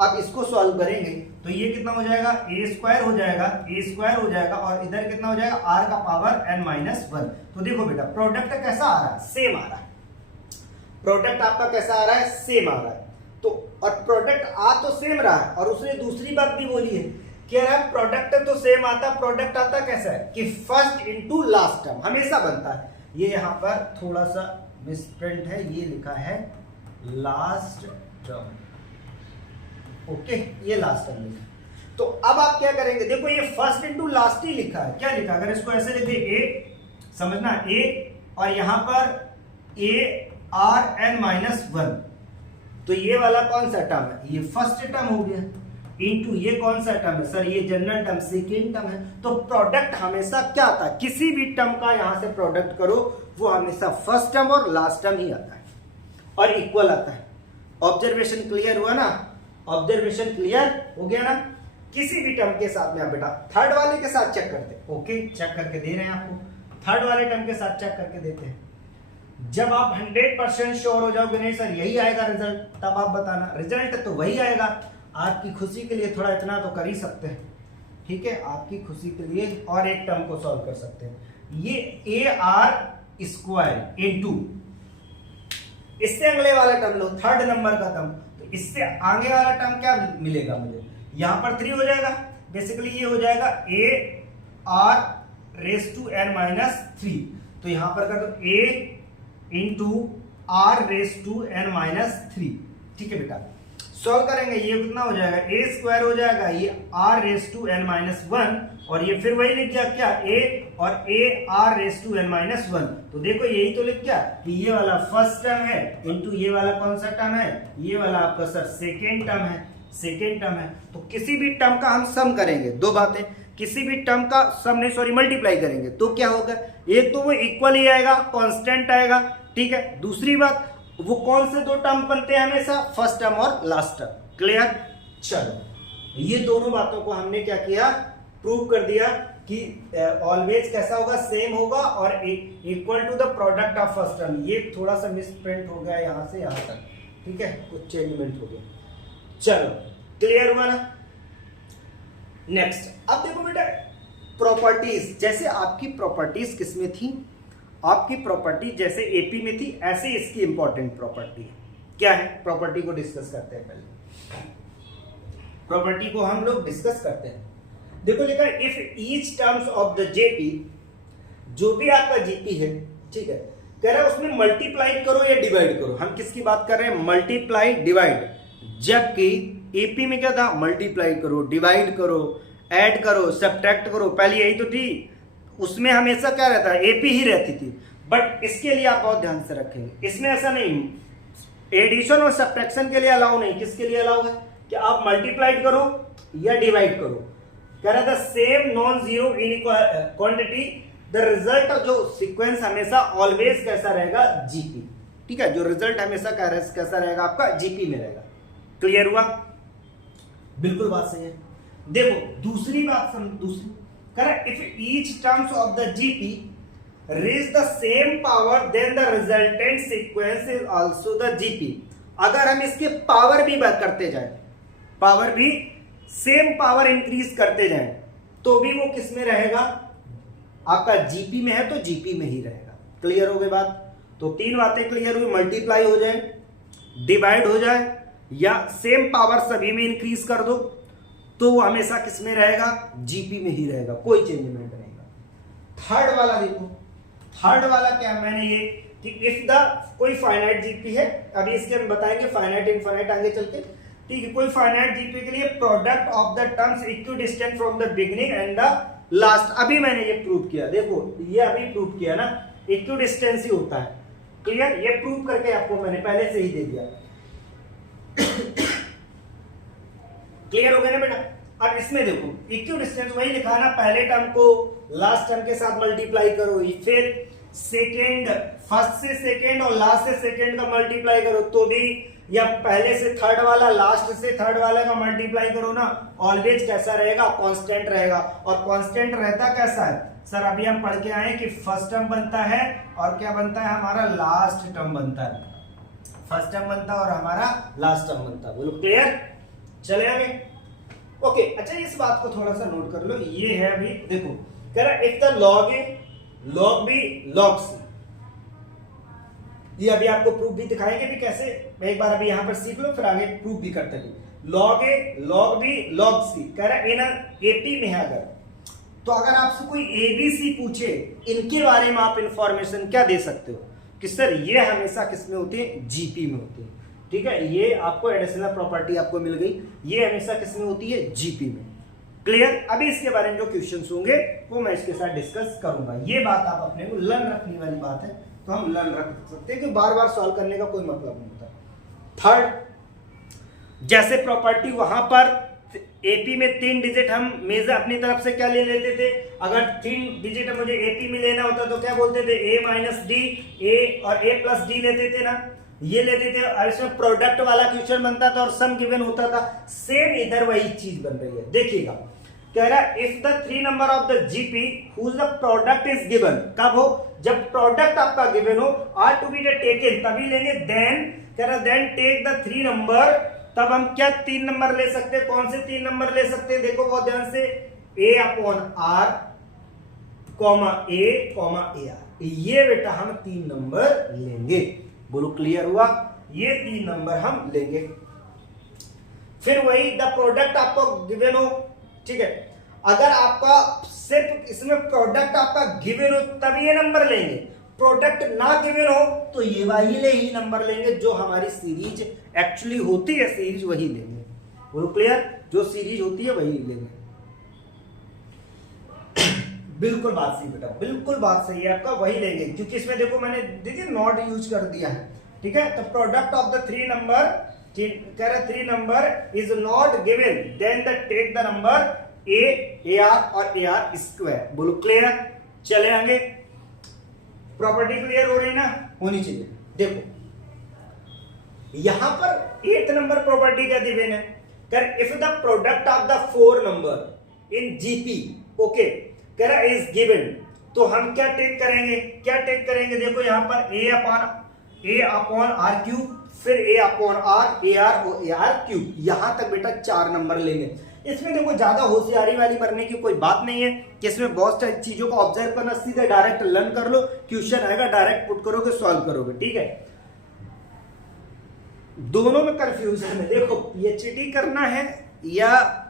अब इसको सॉल्व करेंगे तो ये कितना हो जाएगा, a स्क्वायर हो जाएगा और इधर कितना हो जाएगा, r का पावर n माइनस 1। तो देखो बेटा, प्रोडक्ट कैसा आ रहा है, सेम आ रहा है। प्रोडक्ट आपका कैसा आ रहा है, सेम आ रहा है। तो और प्रोडक्ट आ तो सेम रहा है, और उसने दूसरी बात भी बोली है, कह रहा है प्रोडक्ट तो सेम आता, प्रोडक्ट आता कैसा है कि फर्स्ट इनटू लास्ट टर्म हमेशा बनता है। ये यहां पर थोड़ा सा मिसप्रिंट है, ये लिखा है लास्ट टर्म। ओके, ये लास्ट टर्म लिखा है। तो अब आप क्या करेंगे, देखो ये फर्स्ट इनटू लास्ट ही लिखा है, क्या लिखा, अगर इसको ऐसे लिखे a, समझना a और यहां पर a r n माइनस 1, तो ये वाला कौन सा टर्म है, ये फर्स्ट टर्म हो गया, इनटू ये कौन सा टर्म है सर, ये जनरल टर्म सेकेंड टर्म है। तो प्रोडक्ट हमेशा क्या आता है, किसी भी टर्म का यहां से प्रोडक्ट करो वो हमेशा फर्स्ट टर्म और लास्ट टर्म ही आता है और इक्वल आता है। ऑब्जर्वेशन क्लियर हुआ ना, ऑब्जर्वेशन क्लियर हो गया ना। किसी भी टर्म के साथ में आप बेटा थर्ड वाले के साथ चेक करते हैं। ओके, चेक करके दे रहे हैं आपको, थर्ड वाले टर्म के साथ चेक करके देते हैं। जब आप 100% श्योर हो जाओगे नहीं सर यही आएगा रिजल्ट, तब आप बताना, रिजल्ट तो वही आएगा। आपकी खुशी के लिए थोड़ा इतना तो कर ही सकते हैं, ठीक है, आपकी खुशी के लिए और एक टर्म को सॉल्व कर सकते हैं। ये ए आर स्क्वायर इनटू, इससे अगले वाला टर्म लो, थर्ड नंबर का टर्म, तो इससे आगे वाला टर्म क्या मिलेगा मुझे, यहां पर 3 हो जाएगा, बेसिकली ये हो जाएगा A R raise to N minus 3। तो यहां पर कर दो A into R raise to N minus 3। ठीक है बेटा, सॉल्व करेंगे, ये कितना हो जाएगा, ए स्क्वायर हो जाएगा, ये R raise to N minus 1 और ये फिर वही लिख गया क्या, ए और A R raise to N minus 1। तो देखो यही तो लिख गया कि ये वाला फर्स्ट टर्म है इंटू ये वाला कौन सा टर्म है, ये वाला आपका सर सेकेंड टर्म है, सेकेंड टर्म है। तो किसी भी टर्म का हम सम करेंगे, दो बातें, किसी भी टर्म का सम नहीं सॉरी मल्टीप्लाई करेंगे तो क्या होगा, एक तो वो इक्वल ही आएगा, कांस्टेंट आएगा, ठीक है। दूसरी बात, वो कौन से दो टर्म बनते हैं हमेशा, फर्स्ट टर्म और लास्ट टर्म। क्लियर, चलो ये दोनों बातों को हमने क्या किया, प्रूव कर दिया कि ऑलवेज कैसा होगा, सेम होगा और equal to the product of first term. ये थोड़ा सा मिसप्रिंट हो गया यहां से यहां तक, ठीक है, कुछ चेंजमेंट हो गया। चलो क्लियर हुआ ना। नेक्स्ट, अब देखो बेटा प्रॉपर्टीज, जैसे आपकी प्रॉपर्टीज किसमें थी, आपकी प्रॉपर्टी जैसे एपी में थी ऐसे इसकी इंपॉर्टेंट प्रॉपर्टी है। क्या है, प्रॉपर्टी को डिस्कस करते हैं, पहले प्रॉपर्टी को हम लोग डिस्कस करते हैं। देखो लिखा है if each terms of the JP, जो भी आपका जीपी है, ठीक है, कह रहा है उसमें मल्टीप्लाई करो या डिवाइड करो। हम किसकी बात कर रहे हैं, मल्टीप्लाई डिवाइड, जबकि एपी में क्या था, मल्टीप्लाई करो, डिवाइड करो, ऐड करो, सब्ट्रैक्ट करो, पहले यही तो थी, उसमें हमेशा क्या रहता है, एपी ही रहती थी। बट इसके लिए आप बहुत ध्यान से रखेंगे, इसमें ऐसा नहीं, एडिशन और सब्ट्रैक्शन के लिए अलाउ नहीं, किसके लिए अलाउ है कि आप मल्टीप्लाई करो या डिवाइड करो। कह रहा था same non zero in quantity the result, जो सीक्वेंस हमेशा ऑलवेज कैसा रहेगा, जीपी, ठीक है, जो रिजल्ट हमेशा कैसा रहेगा आपका, जीपी में रहेगा। क्लियर हुआ, बिल्कुल बात सही है। देखो दूसरी बात, दूसरी correct, if each terms of the GP reach the same power then the resultant sequence is also the GP। अगर हम इसके पावर भी बात करते जाए, पावर भी सेम पावर इंक्रीज करते जाए तो भी वो किस में रहेगा, आपका जीपी में है तो जीपी में ही रहेगा। क्लियर हो गई बात, तो तीन बातें क्लियर हुई, मल्टीप्लाई हो जाए, डिवाइड हो जाए या सेम पावर सभी में इंक्रीज कर दो तो वो हमेशा किस में रहेगा, जीपी में ही रहेगा, कोई चेंजमेंट नहीं। थर्ड वाला देखो, थर्ड वाला क्या, मैंने ये कि इफ द कोई फाइनाइट जीपी है, अभी इसके हम बताएंगे फाइनाइट इनफाइनाइट आगे चल के, ठीक है, कोई फाइनाइट जीपी के लिए product of the terms equidistant from the beginning and the last. अभी मैंने ये प्रूव किया, देखो ये अभी प्रूव किया ना, इक्विडिस्टेंस ही होता है। क्लियर, ये प्रूव करके आपको मैंने पहले से ही दे दिया। क्लियर हो गया ना बेटा। अब इसमें देखो इक्विडिस्टेंस वही लिखा ना, पहले टर्म को लास्ट टर्म के साथ मल्टीप्लाई करो, फिर सेकेंड, फर्स्ट से सेकेंड और लास्ट से सेकेंड का मल्टीप्लाई करो तो भी, या पहले से थर्ड वाला लास्ट से थर्ड वाले का मल्टीप्लाई करो ना, ऑलवेज कैसा रहेगा, कांस्टेंट रहेगा। और कांस्टेंट रहता कैसा है सर, अभी हम पढ़ के आए कि फर्स्ट टर्म बनता है और क्या बनता है हमारा, लास्ट टर्म बनता है। फर्स्ट टर्म बनता है और हमारा लास्ट टर्म बनता है। बोलो क्लियर, चले आगे। ओके, अच्छा इस बात को थोड़ा सा नोट कर लो, ये है अभी देखो, कह रहा if the log A log B log C, ये अभी आपको प्रूफ भी दिखाएंगे भी कैसे, एक बार अभी यहां पर सीख लो, फिर आगे प्रूफ भी करते हैं। Log A log B log सी, कह रहा इन एपी में है अगर, तो अगर आपसे कोई एबीसी पूछे, इनके बारे में आप इंफॉर्मेशन क्या दे सकते हो कि सर ये हमेशा किस में होती है, जीपी में होती है। ठीक है, ये आपको एडिशनल प्रॉपर्टी आपको मिल गई, ये हमेशा किस में होती है, जीपी में। क्लियर, अभी इसके बारे में जो क्वेश्चंस होंगे वो मैं इसके साथ डिस्कस करूंगा। ये बात आप अपने को लर्न रखने वाली बात है, तो हम लर्न रख सकते हैं कि बार बार सॉल्व करने का कोई मतलब नहीं होता। थर्ड, जैसे प्रॉपर्टी वहां पर एपी में 3 डिजिट हम मेजर अपनी तरफ से क्या ले लेते थे, अगर 3 डिजिट मुझे एपी में लेना होता तो क्या बोलते थे, ए माइनस डी, ए और ए प्लस डी लेते थे ना, ये लेते थे। और इसमें प्रोडक्ट वाला क्वेश्चन बनता था और सम गिवन होता था। सेम इधर वही चीज बन रही है, देखिएगा कह रहा है if the 3 number of the GP whose the product is given, कब हो, जब प्रोडक्ट आपका गिवन हो, आर टू बी टेकन तभी लेंगे, देन कह रहा देन टेक द 3 नंबर, तब हम क्या 3 नंबर ले सकते हैं, कौन से 3 नंबर ले सकते हैं, देखो बहुत ध्यान से, A upon R comma A comma A R, ये बेटा हम 3 नंबर लेंगे। बोलो क्लियर हुआ, ये 3 नंबर हम लेंगे। फिर वही द प्रोडक्ट आपको गिवन हो, ठीक है, अगर आपका सिर्फ इसमें प्रोडक्ट आपका गिवन हो तब ये नंबर लेंगे, प्रोडक्ट ना गिवन हो तो ये वाले ही नंबर लेंगे, जो हमारी सीरीज एक्चुअली होती है, सीरीज वही लेंगे। बोलो क्लियर, जो सीरीज होती है वही लेंगे। बिल्कुल बात सही बेटा, बिल्कुल बात सही है आपका, वही लेंगे, क्योंकि इसमें देखो मैंने देखिए नॉट यूज कर दिया है। ठीक है, तो प्रोडक्ट ऑफ द 3 नंबर, कह रहा 3 number is not given, then the take the number A R और ए आर स्क्वायर। बोलो क्लियर, चले आगे। प्रॉपर्टी क्लियर हो रही ना, होनी चाहिए। देखो यहां पर 8th नंबर प्रॉपर्टी क्या गिवन है, कर if the product of the 4 number in GP, okay, कह रहा इज गिवन, तो हम क्या टेक करेंगे, क्या टेक करेंगे, देखो यहां पर ए अपॉन आर क्यूब, फिर ए अपॉन आर, ए आर और ए आर क्यूब, यहां तक बेटा 4 नंबर लेंगे। इसमें देखो ज्यादा होशियारी वाली करने की कोई बात नहीं है, कि इसमें बहुत सारी चीजों को ऑब्जर्व करना, सीधे डायरेक्ट लर्न कर लो, क्वेश्चन आएगा डायरेक्ट पुट करोगे, सॉल्व करोगे। ठीक है, दोनों में कंफ्यूजन है, देखो पीएचडी करना है या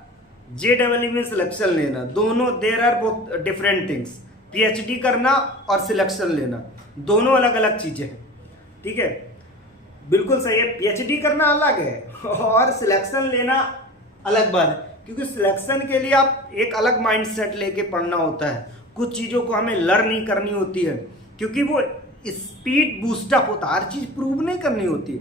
JEE में सिलेक्शन लेना, दोनों there are both different things. PhD करना और सिलेक्शन लेना दोनों अलग अलग चीजें हैं। ठीक है, बिल्कुल सही है, पीएचडी करना अलग है और सिलेक्शन लेना अलग बात है, क्योंकि सिलेक्शन के लिए आप एक अलग माइंडसेट लेके पढ़ना होता है, कुछ चीज़ों को हमें लर्न नहीं करनी होती है, क्योंकि वो स्पीड बूस्टअप होता है, हर चीज़ प्रूव नहीं करनी होती।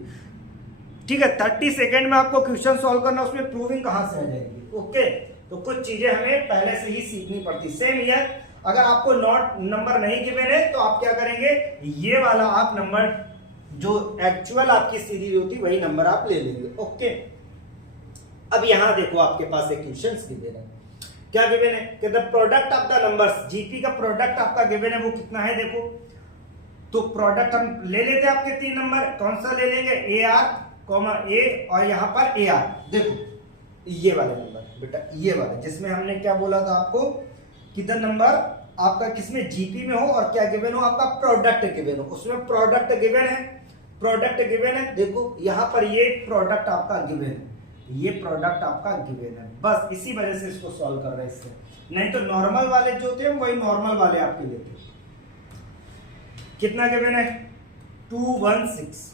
ठीक है, 30 सेकेंड में आपको क्वेश्चन सॉल्व करना, उसमें प्रूविंग कहाँ से आ जाएगी। ओके, तो कुछ चीज़ें हमें पहले से ही सीखनी पड़ती। सेम ईयर, अगर आपको नॉट नंबर नहीं गिवन है तो आप क्या करेंगे, ये वाला आप नंबर जो एक्चुअल आपकी सीरीज होती वही नंबर आप ले लेंगे। ओके, अब यहां देखो आपके पास एक क्वेश्चन गिवन है, क्या गिवन है कि the product of the numbers, GP का प्रोडक्ट आपका गिवन है, वो कितना है देखो, तो प्रोडक्ट हम ले लेते हैं आपके 3 नंबर, कौन सा ले लेंगे, ए आर कॉमा ए और यहां पर ए आर, देखो ये वाला नंबर बेटा, ये वाला जिसमें हमने क्या बोला था आपको कि द नंबर आपका किसमें जीपी में हो और क्या गिवन हो, आपका प्रोडक्ट गिवन हो, उसमें प्रोडक्ट गिवन है, प्रोडक्ट गिवन है, देखो यहां पर ये प्रोडक्ट आपका गिवन है, ये प्रोडक्ट आपका गिवन है, बस इसी वजह से इसको सॉल्व कर रहे हैं इससे, नहीं तो नॉर्मल वाले जो होते हैं वही नॉर्मल वाले आपके लेते। कितना गिवन है, 216,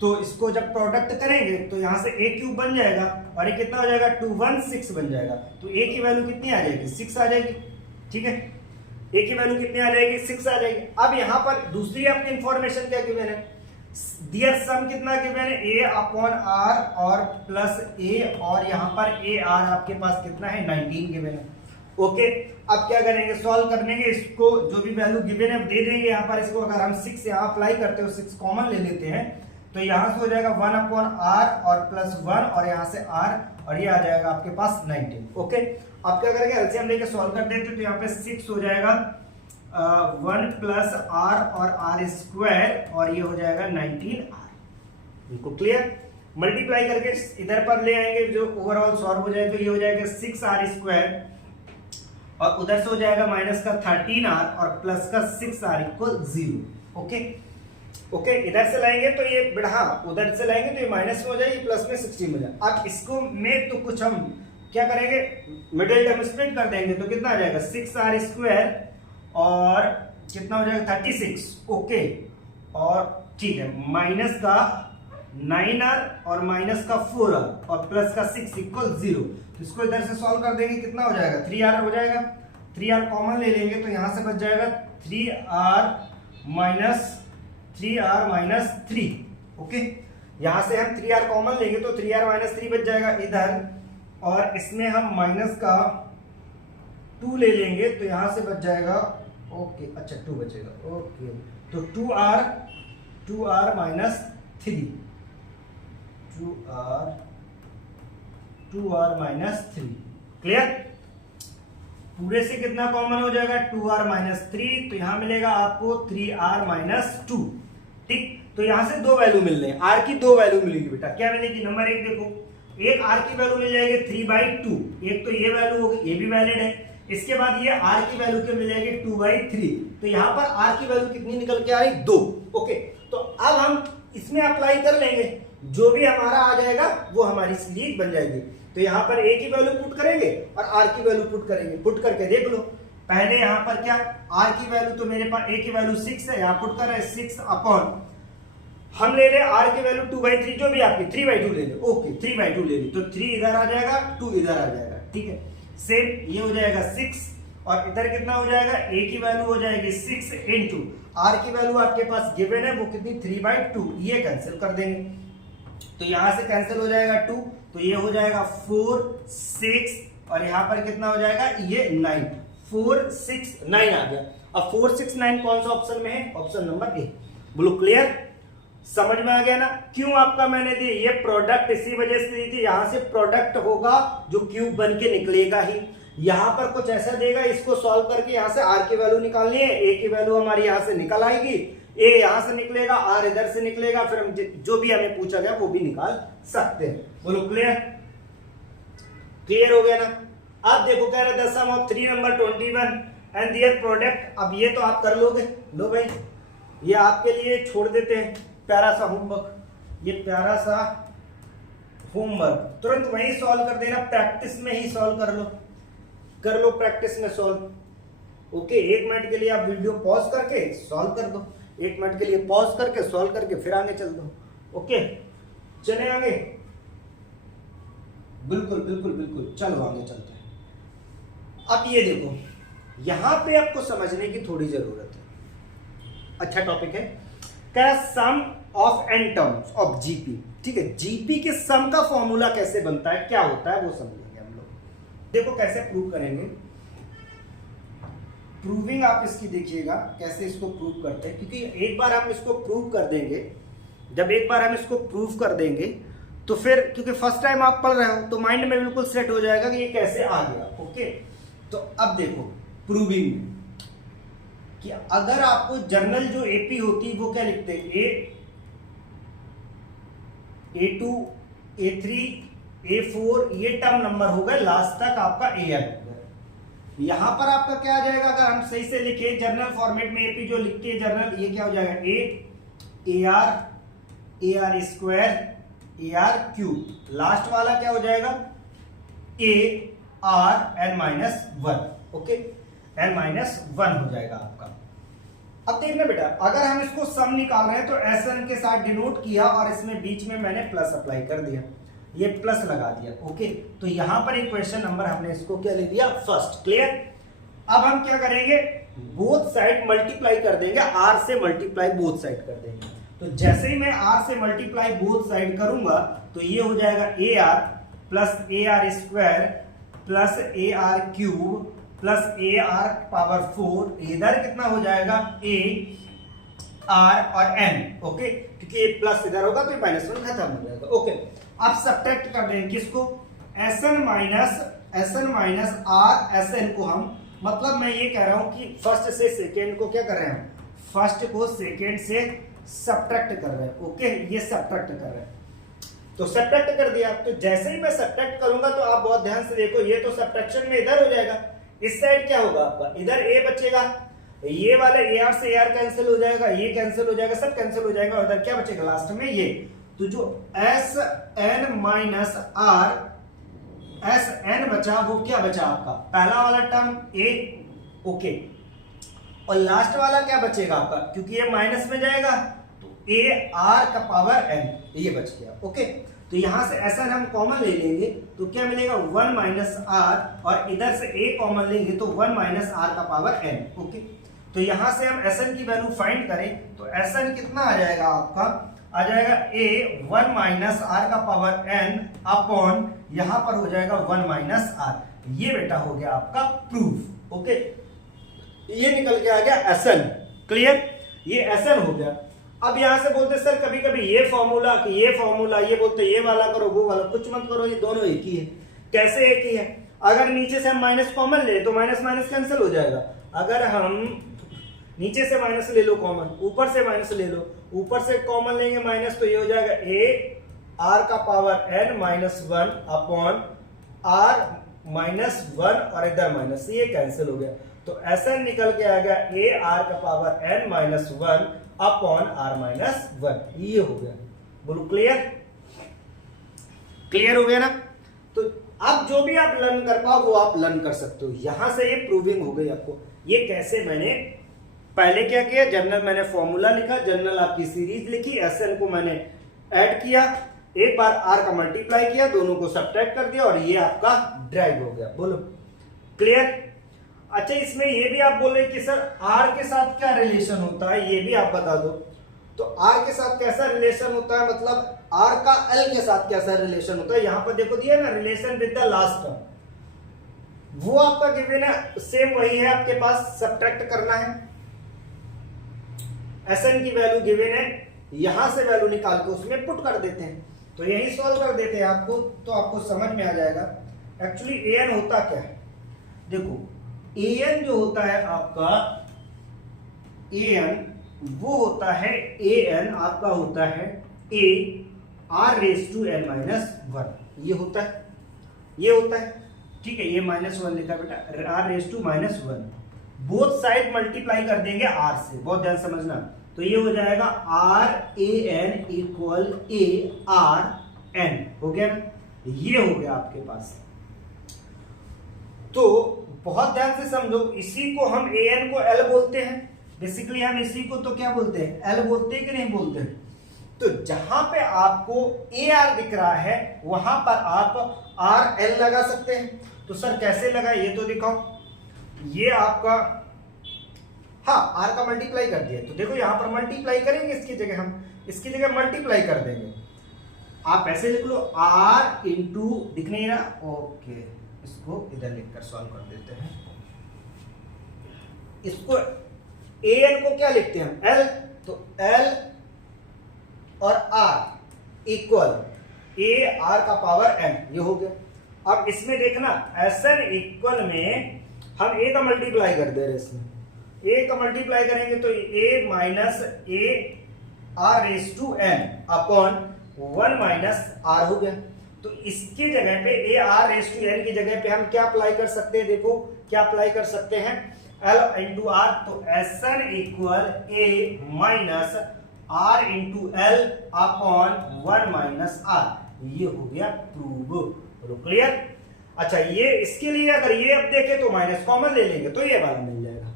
तो इसको जब प्रोडक्ट करेंगे तो यहाँ से a क्यूब बन जाएगा और ये कितना हो जाएगा 216 बन जाएगा। तो a की वैल्यू कितनी आ जाएगी 6 आ जाएगी। ठीक है, a की वैल्यू कितनी आ जाएगी 6 आ जाएगी। अब यहाँ पर दूसरी आपकी इंफॉर्मेशन क्या गिवन है, दियर सम कितना गिवन है a अपॉन r और प्लस a और यहाँ पर a r आपके पास कितना है 19 गिवन है। ओके, अब क्या करेंगे सॉल्व करने के इसको जो भी वैल्यू गिवन है दे देंगे यहाँ पर। इसको अगर हम 6 यहाँ अप्लाई करते हो 6 कॉमन ले लेते हैं तो यहाँ से हो जाएगा 1 अपॉन r और प्लस 1 और यहाँ से r और ये आ जाएगा आपके पास 19। ओके, अब क्या करेंगे एलसीएम लेके सॉल्व कर देते तो यहाँ पे 6 हो जाएगा 1 प्लस r और r स्क्वायर और ये हो जाएगा 19r। इनको क्लियर, मल्टीप्लाई करके इधर पर ले आएंगे जो ओवरऑल सॉल्व हो जाएगा तो ये हो जाएगा 6r स्क्वायर और उधर से हो जाएगा माइनस का 13r और प्लस का 6r इक्वल 0। ओके ओके, इधर से लाएंगे तो ये बढ़ा, उधर से लाएंगे तो ये माइनस में हो जाएगी प्लस में 16 हो जाएगा। अब इसको में तो कुछ हम क्या करेंगे मिडिल टर्म स्प्लिट कर देंगे तो कितना आ जाएगा 6r स्क्वायर और कितना हो जाएगा 36। ओके, और ठीक है माइनस का 9r और माइनस का 4r और प्लस का 6 इक्वल 0। इसको इधर से सॉल्व कर देंगे कितना हो जाएगा 3r हो जाएगा। 3r कॉमन ले लेंगे तो यहां से बच जाएगा 3r माइनस 3। ओके, यहां से हम 3r कॉमन लेंगे तो 3r माइनस 3 बच जाएगा इधर और इसमें हम माइनस का 2 ले लेंगे तो यहां से बच जाएगा ओके अच्छा 2 बचेगा। ओके, तो 2r minus 3 2r minus 3 clear. पूरे से कितना कॉमन हो जाएगा 2r माइनस 3 तो यहां मिलेगा आपको 3r माइनस 2। ठीक, तो यहां से दो वैल्यू मिल रहे हैं, r की दो वैल्यू मिलेगी बेटा। क्या मिलेगी नंबर एक देखो, एक r की वैल्यू मिल जाएगी 3/2, एक तो ये वैल्यू होगी ये भी वैलिड है। इसके बाद ये r की वैल्यू क्या मिल जाएगी 2/3 तो यहां पर r की वैल्यू कितनी निकल के आ रही 2। ओके, तो अब हम इसमें अप्लाई कर लेंगे, जो भी हमारा आ जाएगा वो हमारी सीरीज बन जाएगी। तो यहाँ पर a की वैल्यू पुट करेंगे और r की वैल्यू पुट करेंगे। पुट करके देख लो, पहले यहाँ पर क्या r की वैल्यू तो मेरे पास a की वैल्यू 6 है, यहाँ पुट कर रहे 6 अपॉन हम ले ले r की वैल्यू 2/3 जो भी आपकी 3/2 ले ले। ओके, 3/2 ले ली तो 3 इधर आ जाएगा 2 इधर आ जाएगा। ठीक है, सेम ये हो जाएगा 6 और इधर कितना हो जाएगा a की वैल्यू हो जाएगी 6 इंटू r की वैल्यू आपके पास गिवन है वो कितनी 3/2, ये कैंसिल कर देंगे तो यहां से कैंसिल हो जाएगा 2 तो ये हो जाएगा 4 6 और यहां पर कितना हो जाएगा ये 9 4 6 9 आ गया। अब 4 6 9 कौन सा ऑप्शन में है, ऑप्शन नंबर ए। बोलो क्लियर, समझ में आ गया ना। क्यों आपका मैंने दी ये प्रोडक्ट इसी वजह से दी थी, यहां से प्रोडक्ट होगा जो क्यूब बन के निकलेगा ही। यहां पर कुछ ऐसा देगा, इसको सॉल्व करके यहां से r की वैल्यू निकालनी है, a की वैल्यू हमारी यहां से निकल आएगी, a यहां से निकलेगा r इधर से निकलेगा, फिर हम जो भी हमें पूछा गया वो भी निकाल सकते हैं। बोलो क्लियर, क्लियर हो गया ना। अब देखो कह रहे the sum of 3 number 21 and their product. अब ये तो आप कर लोगे, लो भाई ये आपके लिए छोड़ देते हैं प्यारा सा होमवर्क, ये प्यारा सा होमवर्क तुरंत वही सॉल्व कर देना, प्रैक्टिस में ही सॉल्व कर लो प्रैक्टिस में सॉल्व। ओके, 1 मिनट के लिए आप वीडियो पॉज करके सॉल्व कर दो, 1 मिनट के लिए पॉज करके सॉल्व करके फिर आगे चल दो। ओके, चले आगे, बिल्कुल बिल्कुल बिल्कुल, चलो आगे चलते हैं। अब ये देखो यहां पे आपको समझने की थोड़ी जरूरत है, अच्छा टॉपिक है। क्या sum of N terms of GP. ठीक है, जीपी के सम का फॉर्मूला कैसे बनता है, क्या होता है वो समझेंगे हम लोग। देखो कैसे प्रूव करेंगे, प्रूविंग आप इसकी देखिएगा कैसे इसको प्रूव करते हैं, क्योंकि एक बार हम इसको प्रूव कर देंगे, जब एक बार हम इसको प्रूव कर देंगे तो फिर क्योंकि फर्स्ट टाइम आप पढ़ रहे हो तो माइंड में बिल्कुल सेट हो जाएगा कि ये कैसे आ गया। ओके, तो अब देखो प्रूविंग में कि अगर आपको जर्नल जो एपी होती है वो क्या लिखते हैं, A2 A3 A4 ये टर्म नंबर हो गए, लास्ट तक आपका AR हो गया। यहां पर आपका क्या आ जाएगा, अगर हम सही से लिखे जर्नल फॉर्मेट में एपी जो लिखते हैं जर्नल, ये क्या हो जाएगा AR square AR cube, last वाला क्या हो जाएगा AR n-1। ओके, n-1 हो जाएगा आपका। अब देखना बेटा, अगर हम इसको सम निकाल रहे हैं तो Sn के साथ डिनोट किया और इसमें बीच में मैंने प्लस अप्लाई कर दिया, ये प्लस लगा दिया। ओके, तो यहां पर इक्वेशन नंबर हमने इसको क्या ले दिया, फर्स्ट। क्लियर। अब हम क्या करेंगे, बोथ साइड मल्टीप्लाई कर देंगे, r से मल्टीप्लाई बोथ साइड कर देंगे। तो जैसे ही मैं r से मल्टीप्लाई बोथ साइड करूंगा तो ये हो जाएगा ar plus ar square plus ar cube plus ar power 4, इधर कितना हो जाएगा a r और n। ओके, क्योंकि ये प्लस इधर होगा तो ये माइनस 1 खत्म हो जाएगा। ओके, अब सब्ट्रैक्ट कर देंगे किसको, Sn माइनस r Sn को हम, मतलब मैं ये कह रहा हूं कि फर्स्ट से सेकेंड को क्या कर रहे हैं, फर्स्ट को सेकेंड से सब्ट्रैक्ट कर रहे हैं। ओके, ये सब्ट्रैक्ट कर रहे हैं, तो सब्ट्रैक्ट कर दिया। तो जैसे ही मैं सब्ट्रैक्ट करूंगा तो आप बहुत ध्यान से देखो, ये तो सब्ट्रैक्शन में इधर हो जाएगा, इस साइड क्या होगा आपका, इधर a बचेगा, ये वाला ar से ar कैंसिल हो जाएगा, ये कैंसिल हो जाएगा, सब कैंसिल हो जाएगा, और इधर क्या बचेगा लास्ट में ये। तो जो Sn माइनस r Sn बचा वो क्या बचा आपका, पहला वाला टर्म a। ओके, और लास्ट वाला क्या बचेगा आपका, क्योंकि ये माइनस में जाएगा तो a r का पावर n, ये बच गया। ओके, तो यहां से Sn हम कॉमन ले लेंगे तो क्या मिलेगा 1 माइनस r, और इधर से a कॉमन लेंगे तो 1 माइनस r का पावर n। ओके, तो यहां से हम Sn की वैल्यू फाइंड करें तो Sn कितना आ जाएगा आपका, आ जाएगा a 1 माइनस r का पावर n अपॉन यहां पर हो जाएगा 1 माइनस r। ये बेटा हो गया आपका प्रूफ। ओके, ये निकल के आ गया Sn। क्लियर, ये Sn हो गया। अब यहां से बोलते सर कभी कभी ये फॉर्मूला कि ये फॉर्मूला, ये बोलते ये वाला करो वो वाला, कुछ मत करो, ये दोनों एक ही है। कैसे एक ही है, अगर नीचे से हम माइनस कॉमन ले तो माइनस माइनस कैंसिल हो जाएगा। अगर हम नीचे से माइनस ले लो कॉमन, ऊपर से माइनस ले लो, ऊपर से कॉमन लेंगे माइनस, तो ये हो जाएगा a r का power n minus 1 upon r minus 1, और इधर माइनस, ये कैंसिल हो गया। तो Sn निकल के आ गया a r का power n minus 1 upon r minus 1, ये हो गया। बोलो क्लियर, क्लियर हो गया ना। तो अब जो भी आप लर्न कर पाओ वो आप लर्न कर सकते हो। यहां से ये प्रूविंग हो गई आपको। ये कैसे, मैंने पहले क्या किया, जनरल मैंने फॉर्मूला लिखा, जनरल आपकी सीरीज लिखी, Sn को मैंने ऐड किया, एक बार r का मल्टीप्लाई किया, दोनों को सब्ट्रैक्ट कर दिया, और ये आपका ड्राइव हो गया। बोलो क्लियर। अच्छा, इसमें ये भी आप बोल रहे कि सर r के साथ क्या रिलेशन होता है, ये भी आप बता दो। तो r के साथ कैसा रिलेशन होता है, मतलब r का l के साथ कैसा रिलेशन होता है। यहां पर देखो दिया ना, relation with the last term, वो आपका गिवन है, सेम वही है आपके पास, सब्ट्रैक्ट करना है। Sn की वैल्यू गिवन है, यहां से वैल्यू निकाल के उसमें पुट कर देते हैं, तो यही सॉल्व कर देते हैं आपको, तो आपको समझ में आ जाएगा एक्चुअली an होता क्या है। देखो an जो होता है आपका, an वो होता है, an आपका होता है a r raise to n minus 1, ये होता है, ये होता है, ठीक है। ये माइनस 1 लिखा बेटा, r raise to minus 1, both side multiply कर देंगे r से, बहुत ध्यान समझना। तो ये हो जाएगा r a n equal a r n, हो गया ना, ये हो गया आपके पास। तो बहुत ध्यान से समझो, इसी को हम a n को l बोलते हैं, बेसिकली हम इसी को तो क्या बोलते हैं, l बोलते हैं कि नहीं बोलते हैं। तो जहां पे आपको a r दिख रहा है वहां पर आप r l लगा सकते हैं। तो सर कैसे लगा, ये तो दिखाओ। ये आपका, हाँ, r का मल्टीप्लाई कर दिया, तो देखो यहां पर मल्टीप्लाई करेंगे, इसकी जगह हम इसकी जगह मल्टीप्लाई कर देंगे। आप ऐसे लिख लो r इंटू, दिख नहीं रहा, ओके, इसको इधर लिखकर सॉल्व कर देते हैं। इसको an को क्या लिखते हैं हम, l, तो l और r इक्वल a r का पावर n, ये हो गया। अब इसमें देखना Sn इक्वल में हम a का मल्टीप्लाई कर दे रहे, इसमें a का मल्टीप्लाई करेंगे तो a minus a r raise to n upon 1 minus r हो गया। तो इसकी जगह पे a r raise to n की जगह पे हम क्या अप्लाई कर सकते हैं, देखो क्या अप्लाई कर सकते हैं, l इंटू r, तो Sn equal a minus r into l upon 1 minus r, ये हो गया प्रूव। बोलो क्लियर। अच्छा, ये इसके लिए अगर ये अब देखें तो माइनस कॉमन ले लेंगे तो ये वाला मिल जाएगा।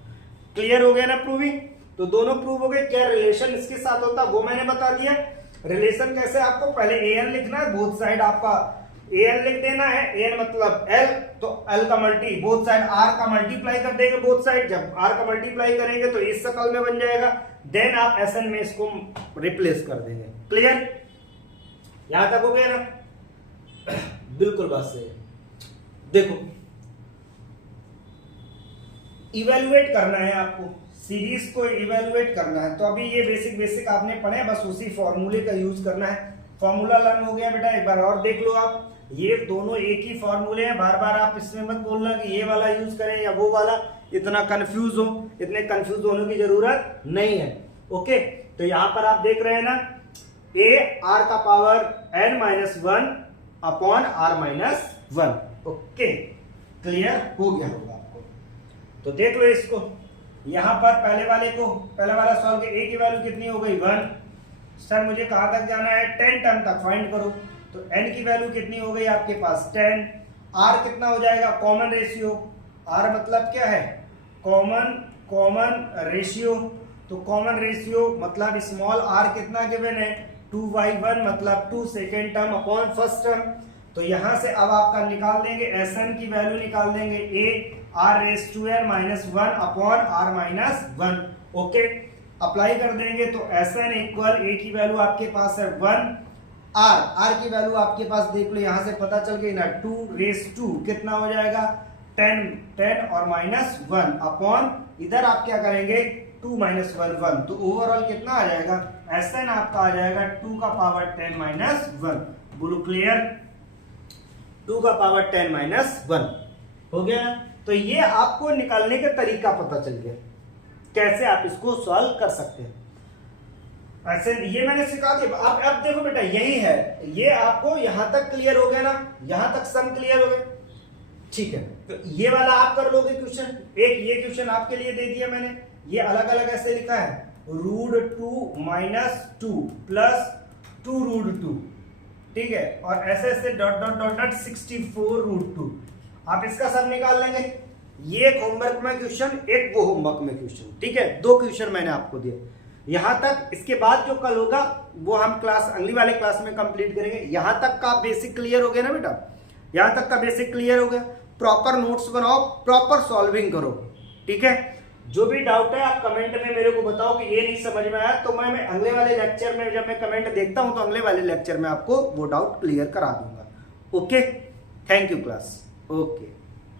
क्लियर हो गया ना प्रूविंग। तो दोनों प्रूव हो गए। क्या रिलेशन इसके साथ होता वो मैंने बता दिया। रिलेशन कैसे, आपको पहले an लिखना है, बोथ साइड आपका an लिख देना है, an मतलब l, तो l का मल्टी बोथ साइड r का मल्टीप्लाई कर देंगे बोथ साइड। जब r का मल्टीप्लाई करेंगे तो इस शक्ल में बन जाएगा, देन आप Sn में इसको रिप्लेस कर देंगे। क्लियर, यहां तक हो गया ना? बिल्कुल बात सही है। देखो इवेलुएट करना है आपको, सीरीज को इवेलुएट करना है, तो अभी ये बेसिक आपने पढ़े, बस उसी फॉर्मूले का यूज करना है। फॉर्मूला लर्न हो गया बेटा, एक बार और देख लो आप, ये दोनों एक ही फॉर्मूले हैं, बार बार आप इसमें मत बोलना कि ये वाला यूज करें या वो वाला, इतना कंफ्यूज हो, इतने कंफ्यूज होने की जरूरत नहीं है। ओके, तो यहां पर आप देख रहे हैं ना, a r का power n-1 upon r-1। Okay, clear हो गया होगा आपको। तो देख लो इसको, यहां पर पहले वाला सॉल्व के a की वैल्यू कितनी हो गई 1। सर मुझे कहां तक जाना है, 10 टर्म तक फाइंड करो, तो n की वैल्यू कितनी हो गई आपके पास 10। r कितना हो जाएगा, कॉमन रेशियो, r मतलब क्या है, कॉमन रेशियो, तो कॉमन रेशियो मतलब स्मॉल r कितना गिवन है 2/1 मतलब 2 second term upon first term. तो यहां से अब आपका निकाल देंगे Sn की वैल्यू निकाल देंगे a r⁻n-1 upon r-1। Okay, apply कर देंगे तो Sn इक्वल a की वैल्यू आपके पास है 1, r की वैल्यू आपके पास देख लो, यहां से पता चल गई ना 2 कितना हो जाएगा 10 और -1 अपॉन इधर आप क्या करेंगे 2 - 1 तो ओवरऑल कितना आ जाएगा, Sn आपका आ जाएगा 2 का पावर 10 - 1। बोलो क्लियर, 2 का पावर 10 - 1 हो गया। तो ये आपको निकालने का तरीका पता चल गया, कैसे आप इसको सॉल्व कर सकते हैं। ऐसे ये मैंने सिखा दिया। अब देखो बेटा यही है, ये आपको यहां तक क्लियर हो गया ना, यहां तक सम क्लियर हो गया, ठीक है। तो ये वाला आप कर लोगे क्वेश्चन, एक ये क्वेश्चन आपके लिए दे दिया मैंने, ये अलग अलग ऐसे लिखा है √2 - 2 प्लस 2 √2, ठीक है, और ऐसे ऐसे डॉट 64 √2। आप इसका सब निकाल लेंगे। ये एक होमवर्क में क्वेश्चन, एक वो होमवर्क में क्वेश्चन, ठीक है, 2 क्वेश्चन मैंने आपको दिए यहां तक। इसके बाद जो कल होगा वो हम क्लास अगली वाले क्लास में कंप्लीट करेंगे। यहां तक का बेसिक क्लियर हो गया ना बेटा, यहां तक का बेसिक क्लियर हो गया। प्रॉपर नोट्स बनाओ, प्रॉपर सॉल्विंग करो, ठीक है। जो भी डाउट है आप कमेंट में मेरे को बताओ कि ये नहीं समझ में आया, तो मैं अगले वाले लेक्चर में जब मैं कमेंट देखता हूं तो अगले वाले लेक्चर में आपको वो डाउट क्लियर करा दूंगा। Okay, thank you class, okay.